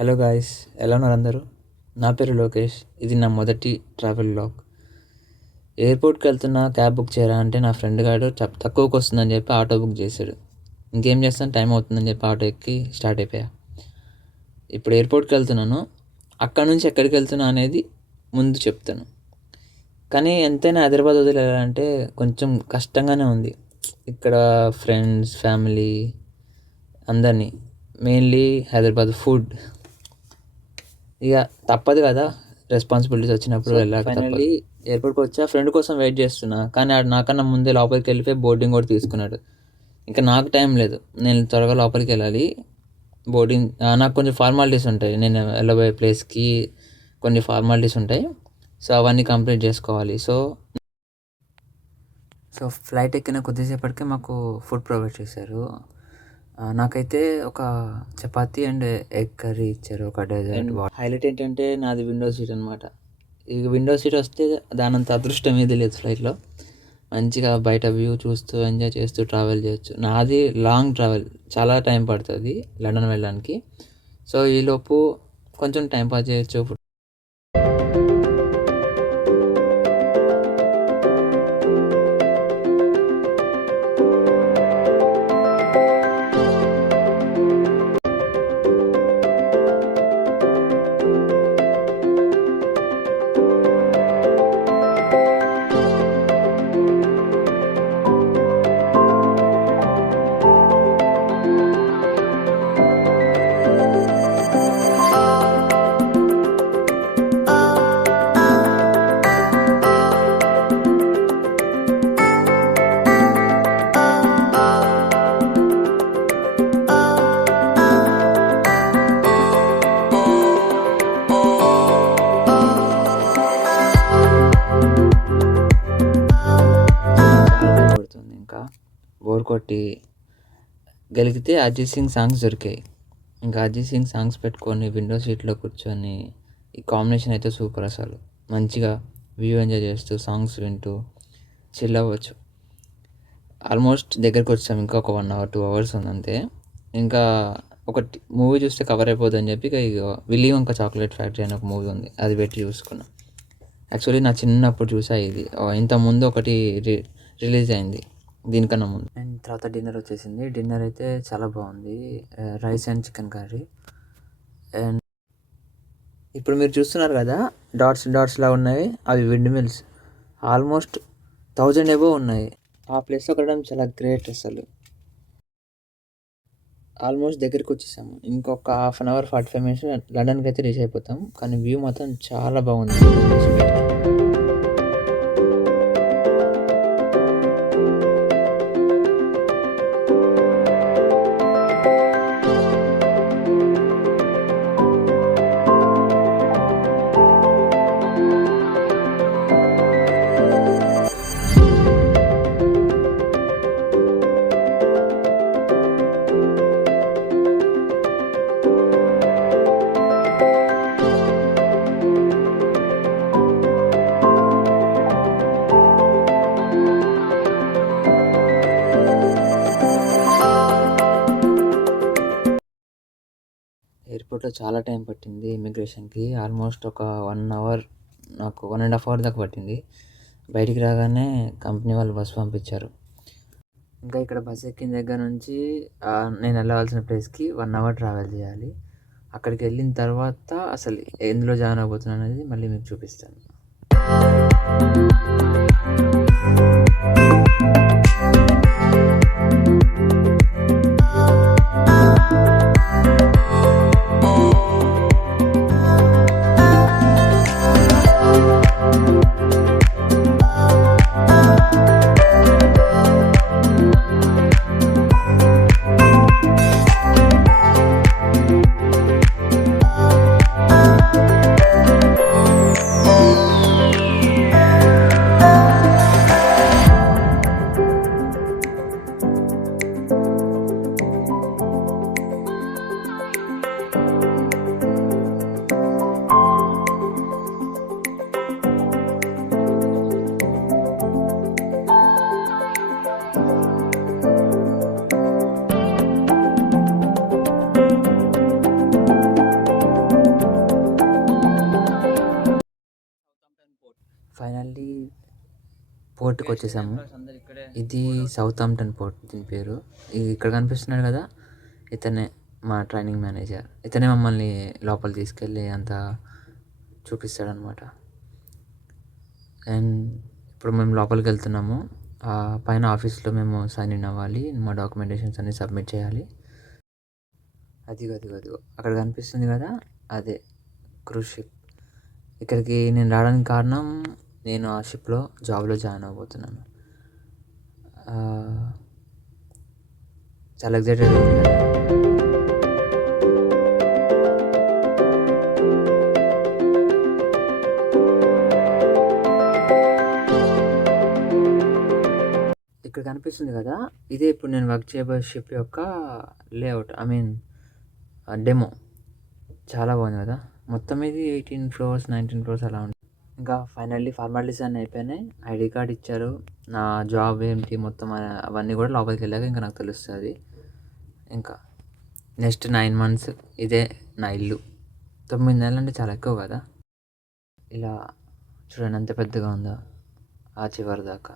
Hello guys, ఎలా ఉన్నారు అందరూ? నా పేరు లోకేష్. ఇది నా మొదటి ట్రావెల్ వ్లాగ్. ఎయిర్పోర్ట్కి వెళ్తున్నా, క్యాబ్ బుక్ చేయరా అంటే నా ఫ్రెండ్ గాడు తక్కువకి వస్తుందని చెప్పి ఆటో బుక్ చేశాడు. ఇంకేం చేస్తాను, టైం అవుతుందని చెప్పి ఆటో ఎక్కి స్టార్ట్ అయిపోయా. ఇప్పుడు ఎయిర్పోర్ట్కి వెళ్తున్నాను. అక్కడ నుంచి ఎక్కడికి వెళ్తున్నా అనేది ముందు చెప్తాను. కానీ ఎంతైనా హైదరాబాద్ వదిలేయాలంటే కొంచెం కష్టంగానే ఉంది. ఇక్కడ ఫ్రెండ్స్, ఫ్యామిలీ అందరినీ, మెయిన్లీ హైదరాబాద్ ఫుడ్, ఇక తప్పదు కదా, రెస్పాన్సిబిలిటీస్ వచ్చినప్పుడు వెళ్ళాక. ఫైనల్లీ ఎయిర్పోర్ట్కి వచ్చా, ఫ్రెండ్ కోసం వెయిట్ చేస్తున్నా. కానీ ఆడు నాకన్నా ముందే లోపలికి వెళ్ళిపోయి బోర్డింగ్ కూడా తీసుకున్నాడు. ఇంకా నాకు టైం లేదు, నేను త్వరగా లోపలికి వెళ్ళాలి. బోర్డింగ్ నాకు కొంచెం ఫార్మాలిటీస్ ఉంటాయి, నేను వెళ్ళబోయే ప్లేస్కి కొన్ని ఫార్మాలిటీస్ ఉంటాయి. సో అవన్నీ కంప్లీట్ చేసుకోవాలి. సో ఫ్లైట్ ఎక్కిన కొద్దిసేపటికే మాకు ఫుడ్ ప్రొవైడ్ చేశారు. నాకైతే ఒక చపాతీ అండ్ ఎగ్ కర్రీ ఇచ్చారు, ఒక డెజర్ట్. హైలైట్ ఏంటంటే నాది విండో సీట్ అనమాట. ఇక విండో సీట్ వస్తే దానంత అదృష్టం ఏది లేదు ఫ్లైట్లో. మంచిగా బయట వ్యూ చూస్తూ ఎంజాయ్ చేస్తూ ట్రావెల్ చేయొచ్చు. నాది లాంగ్ ట్రావెల్, చాలా టైం పడుతుంది లండన్ వెళ్ళడానికి. సో ఈలోపు కొంచెం టైం పాస్ చేయొచ్చు. ఇంకా బోర్ కొట్టి గెలిగితే అరిజిత్ సింగ్ సాంగ్స్ దొరికాయి. ఇంకా అరిజిత్ సింగ్ సాంగ్స్ పెట్టుకొని విండో సీట్లో కూర్చొని, ఈ కాంబినేషన్ అయితే సూపర్. అసలు మంచిగా వ్యూ ఎంజాయ్ చేస్తూ సాంగ్స్ వింటూ చిల్ అవ్వచ్చు. ఆల్మోస్ట్ దగ్గరికి వచ్చాము, ఇంకా ఒక 1 hour 2 hours ఉంది అంతే. ఇంకా ఒక మూవీ చూస్తే కవర్ అయిపోద్దని చెప్పి ఇక విల్లీ వంక చాక్లెట్ ఫ్యాక్టరీ అని ఒక మూవీ ఉంది, అది పెట్టి చూసుకున్నా. యాక్చువల్లీ నా చిన్నప్పుడు చూసా ఇది. ఇంతకుముందు ఒకటి రిలీజ్ అయింది దీనికన్నా ముందు. అండ్ తర్వాత డిన్నర్ వచ్చేసింది. డిన్నర్ అయితే చాలా బాగుంది, rice and chicken curry. And ఇప్పుడు మీరు చూస్తున్నారు కదా, డాట్స్లా ఉన్నాయి, అవి విండ్ మిల్స్. ఆల్మోస్ట్ 1000 above ఉన్నాయి. ఆ ప్లేస్లో వెళ్ళడం చాలా గ్రేట్ అసలు. ఆల్మోస్ట్ దగ్గరికి వచ్చేసాము. ఇంకొక 1/2 hour 45 minutes లండన్కి అయితే రీచ్ అయిపోతాం. కానీ వ్యూ మాత్రం చాలా బాగుంది. ఎయిర్పోర్ట్లో చాలా టైం పట్టింది ఇమిగ్రేషన్కి. ఆల్మోస్ట్ ఒక 1 hour, నాకు 1.5 hour దాకా పట్టింది. బయటికి రాగానే కంపెనీ వాళ్ళు బస్సు పంపించారు. ఇంకా ఇక్కడ బస్ ఎక్కిన దగ్గర నుంచి నేను వెళ్ళవలసిన ప్లేస్కి 1 hour ట్రావెల్ చేయాలి. అక్కడికి వెళ్ళిన తర్వాత అసలు ఎందులో జాయిన్ అవబోతున్నాను అనేది మళ్ళీ మీకు చూపిస్తాను. పోర్ట్కి వచ్చేసాము. ఇది సౌతాంప్టన్ పోర్ట్ దీని పేరు. ఇది ఇక్కడ కనిపిస్తున్నాడు కదా, ఇతనే మా ట్రైనింగ్ మేనేజర్. ఇతనే మమ్మల్ని లోపల తీసుకెళ్ళి అంతా చూపిస్తాడనమాట. అండ్ ఇప్పుడు మేము లోపలికి వెళ్తున్నాము. పైన ఆఫీస్లో మేము సైన్ ఇన్ అవ్వాలి, మా డాక్యుమెంటేషన్స్ అన్నీ సబ్మిట్ చేయాలి. అదిగో అక్కడ కనిపిస్తుంది కదా, అదే క్రూజ్ షిప్. ఇక్కడికి నేను రావడానికి కారణం, నేను ఆ షిప్లో జాబ్లో జాయిన్ అవ్వబోతున్నాను. చాలా ఎక్సైటెడ్ ఉంది కదా. ఇక్కడ కనిపిస్తుంది కదా, ఇదే ఇప్పుడు నేను వర్క్ చేయబోయే షిప్ యొక్క లేఅవుట్, డెమో. చాలా బాగుంది కదా. మొత్తం ఇది 18 floors 19 floors అలా ఉంది. ఇంకా ఫైనల్లీ ఫార్మాలిటీస్ అన్నీ అయిపోయినాయి. ఐడి కార్డ్ ఇచ్చారు, నా జాబ్ ఏంటి మొత్తం అవన్నీ కూడా లోపలికి వెళ్ళాక ఇంకా నాకు తెలుస్తుంది. ఇంకా నెక్స్ట్ 9 months ఇదే నా ఇల్లు. 9 నెలలు అంటే చాలా ఎక్కువ కదా. ఇలా చూడండి ఎంత పెద్దగా ఉందో ఆ చివరి దాకా.